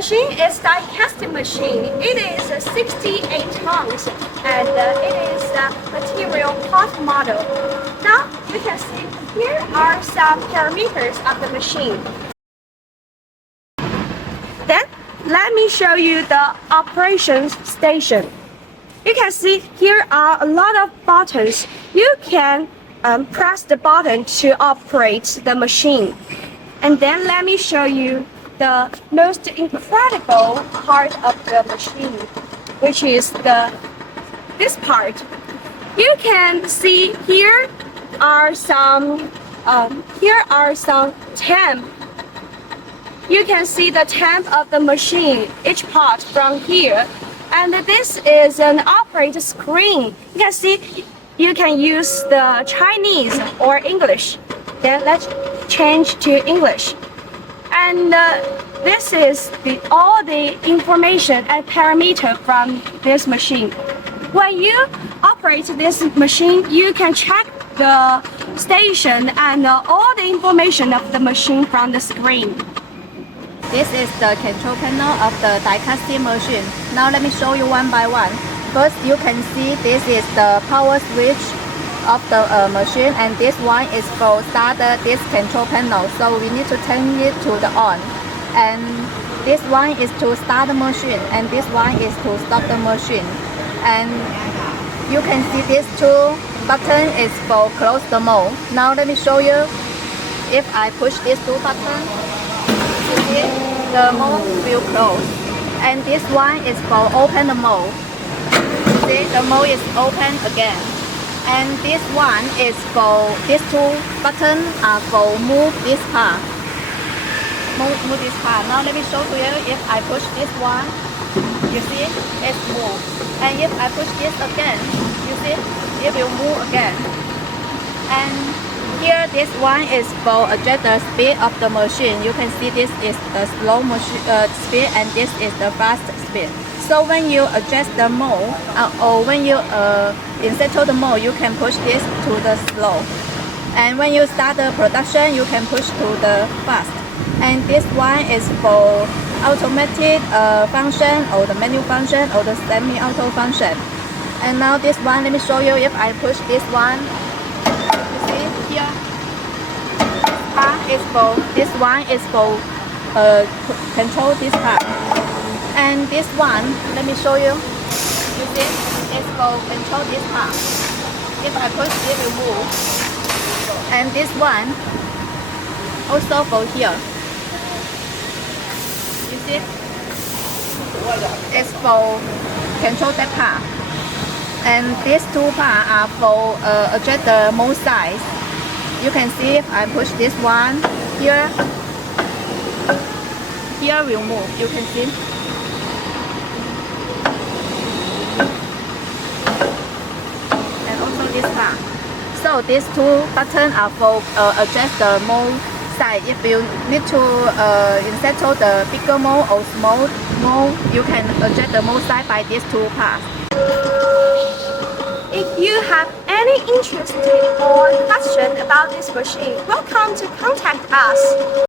machine is die casting machine. It is 68 tons and it is a material part model. Now you can see here are some parameters of the machine. Then let me show you the operations station. You can see here are a lot of buttons. You can press the button to operate the machine. And then let me show you the most incredible part of the machine, which is this part. You can see here are some temp. You can see the temp of the machine, each part from here. And this is an operator screen. You can see you can use the Chinese or English. Then let's change to English. And this is all the information and parameter from this machine. When you operate this machine, you can check the station and all the information of the machine from the screen. This is the control panel of the die casting machine. Now let me show you one by one. First, you can see this is the power switch of the machine, and this one is for start this control panel. So we need to turn it to the on. And this one is to start the machine, and this one is to stop the machine. And you can see these two buttons is for close the mode. Now let me show you. If I push these two buttons, you see the mode will close. And this one is for open the mode. You see the mode is open again. And this one is for, these two buttons are for move this part. Move this part. Now let me show to you. If I push this one, you see it's move. And if I push this again, you see it will move again. And here this one is for adjust the speed of the machine. You can see this is the slow speed and this is the fast speed. So when you adjust the mode or when you settle the mode, you can push this to the slow. And when you start the production, you can push to the fast. And this one is for automatic function or the manual function or the semi-auto function. And now this one, let me show you. If I push this one, you see here, this one is for control this part. And this one, let me show you. You see, it's for control this part. If I push, it will move. And this one, also for here. You see, it's for control that part. And these two parts are for adjust the mode size. You can see if I push this one here will move. You can see. And also this part. So these two buttons are for adjust the mode size. If you need to settle the bigger mode or small mode, you can adjust the mode size by these two parts. If you have any interest or question about this machine, welcome to contact us.